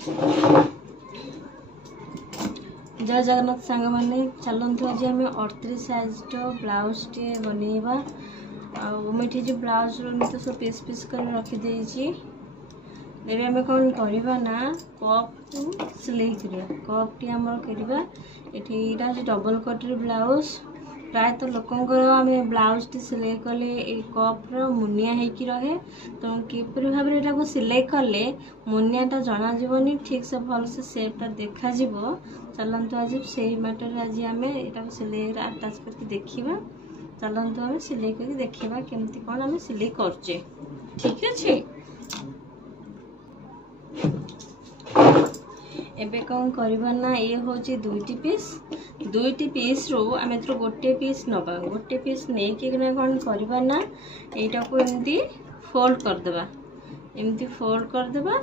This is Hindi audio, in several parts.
जय जगन्नाथ सांग मैंने चलतु आज आम 38 साइज ब्लाउज टे बनइबा। मुझे जो ब्लाउज तो सब पीस पीस कर रखीदे देवी आम कौन करवा ना कप सिलाई करिया कप टी आम करवा ये डबल कटर ब्लाउज प्रायतः लोकंर आम ब्लाउज टी सिलाई कले कप्र मुनिया होकी रहे तो किपर भाव में यहाँ सिलाई कले मुनियाटा जनाजनी ठीक से भल से सेपटा देखा चलतु आज से मैटर आज आम यहाँ सिलाई आटाच करके देखा चलतु आम सिलाई कर देखा केमती कौन आम सिलाई करचे ठीक अच्छे। एबे कौन करवा ना ये हूँ दुईटी पीस रू आम एथर गोटे पीस नवा गोटे पीस नहीं कि कौन करवा ना यहाँ को एमती फोल्ड करदेबा एमती फोल्ड करदेबा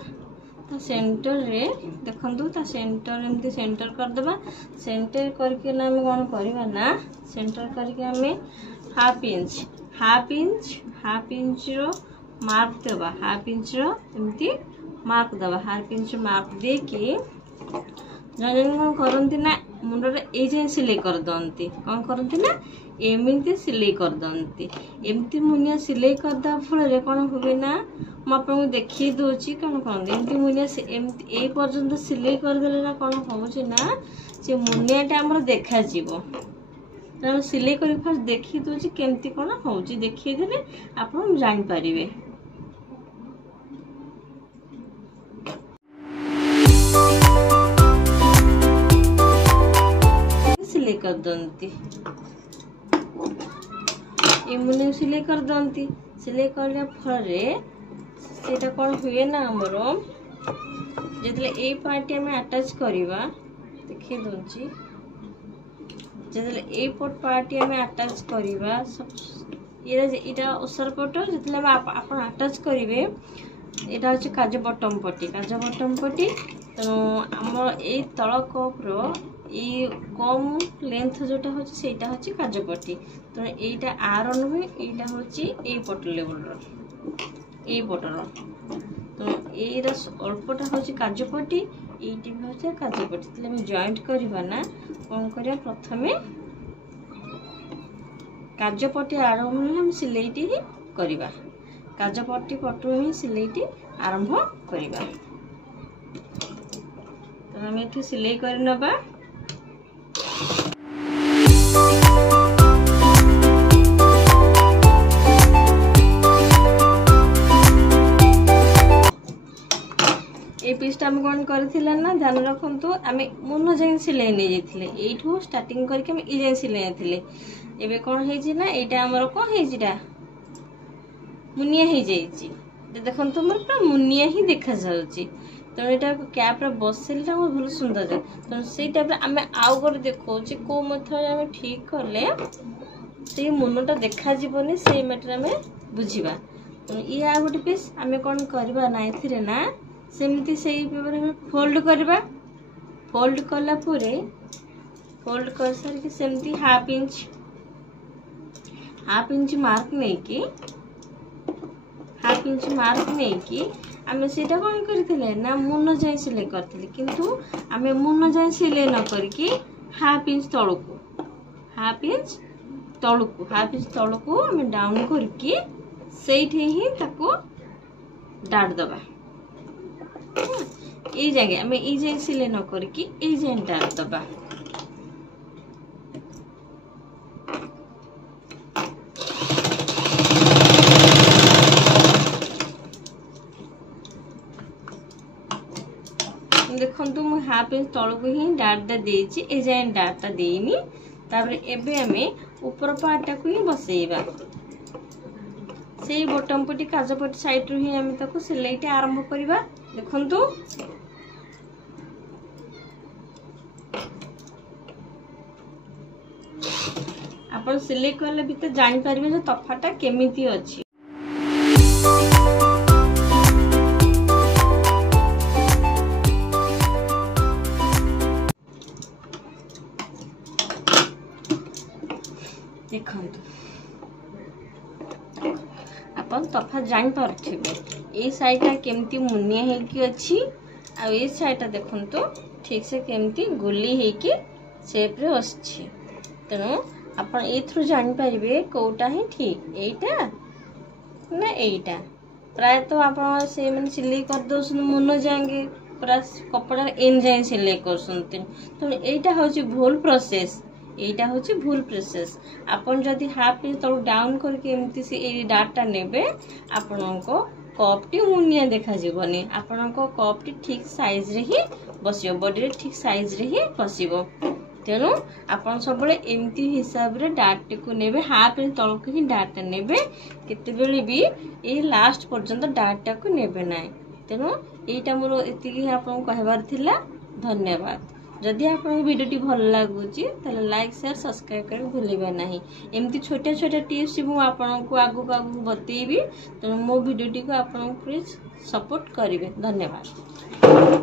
ता सेंटर रे देखंतु ता सेंटर एमती सेंटर करदेबा सेंटर करके ना आम कौन करवा ना सेंटर करके आम हाफ इंच रो मार्क देबा हाफ इंच रो एमती मार्क देबा हाफ इंच मार्क दे कि जन कौन करती ना मुंडे ये सिलाई कर दिखती कौन करती ना एमती सिलाई कर दिखती एमती मुनिया सिलाई करदे फल कौन हुए ना मुझे देखी दूसरी कौन कहते एमती मुनिया एमती ए पर्यंत सिलाई करदे ना कौन हो से मुनियाटा आम देखा तेना सिलाई कर फास्ट देखी दूसरी केमती कौन हो देखीदे आप जानीपारे सिलाई कर दिखती ये मुनिया सिलाई कर दिखती सिलाई करने फल कौन हुए ना आमर जो ये पार्ट आम अटैच करवा देखिए दूसरी जो ये पार्ट आम अटैच करवा ये ओसर पट जो आप अटैच करेंगे यहाँ हूँ काज बटम पट्टी तो आम ये तल कप्र ये कम लेंथ जोटा हूँ सेटा हूँ काजपट्टी तो यहीटा आर नुहे यहाँ हूँ ये पट लेवल ये पटर तो ये अल्पटा हूँ काजपट्टी ये भी हूँ काजपट्टी तो जॉइंट करवा ना कौन कर प्रथमे काजपट्टी आरंभ ही हम सिलाईटी ही करवा काजपट्टी पटू ही सिलाईटी आरंभ करवा तो आम ये सिलाई कर नबा ये पीसटा आम कौन करथिला ना ध्यान रखु आम मुन जाए सिलाई नहीं जाते यू स्टार्टिंग करके ये जाए सिलाई थे एबे कौन है ना यहाँ आमर कौन है मुनिया हो जाए देखो मोर पूरा मुनिया ही देखा जाऊँगी तेणु यहाँ कैप बसैला भल सुंदर जाए तेणु से टाइप आम आउ गोटे देखा कौ मेथड आम ठीक कले से मुनटा देखा से मैटर आम बुझा तेणु ये आ गोटे पीस आम कौन करवा ना ए ना सेमती से फोल्ड करवा फोल्ड कला फोल्ड कर सारी सेमती हाफ इंच मार्क नहीं कि आम से कौन करते ना मुन जाए सिलाई करते किंतु आम मुन जाए सिलाई न करके हाफ इंच तलू आम डाउन करके सेठी ही ताको डाट दबा ये जगह आम ये जाए सिलाई न करके ये जाए डाट दबा देखु मु हाफ इंच तलू ही डाटा देची ए जाए डाटा देनी एबे आमे ऊपर पार्टा को ही बसैबा से बटम पट्टी काजपट्टी साइड रू ही आम ताको सिलाईटा आरंभ करवा देखंतु आपण सिलाई करले भी तो जानि पारिबे जे तफाटा केमिति अछि देखंतु अपन तफा जान पारथिबे ए साइडा केमती मुनिया हेकी अछि आ ये साइडटा देखंतु ठीक से केमती गुली हेकी शेप रे बसछि। तेणु आपण एथरु जानि परिबे कोटा ही ठीक एटा ना एटा। प्राय तो आपण से मन सिलाई कर दोसन मन जाएंगे पूरा कपड़ा इन जाए सिलाई करसंती। तो एटा होची भूल प्रोसेस, एटा होची भूल प्रोसेस। आपण जदी हाफ इंच तळ डाउन करके एमती से ए डाटा नेबे आपनको कपटी उनिया देखा जीवनी। आपनको कपटी ठीक साइज रे ही बसियो, बॉडी रे ठीक साइज रे ही बसिबो। तेणु आपण सबले एमती हिसाब रे डाटा को नेबे, हाफ इंच तळ को ही डाटा नेबे, केते बेले भी ए लास्ट पर्यंत डाटा को नेबे नाही। तेणु एटा मोर एतिकी आपन कहबार थिला। धन्यवाद। जदि आपन वीडियो भल लागुची ताले लाइक शेयर सब्सक्राइब कर भूलिबा नाही। एमती छोटे छोटे टिप्स मु आपन को आगु बतेबी। तेणु मो वीडियो को आपन प्लीज सपोर्ट करिवे। धन्यवाद।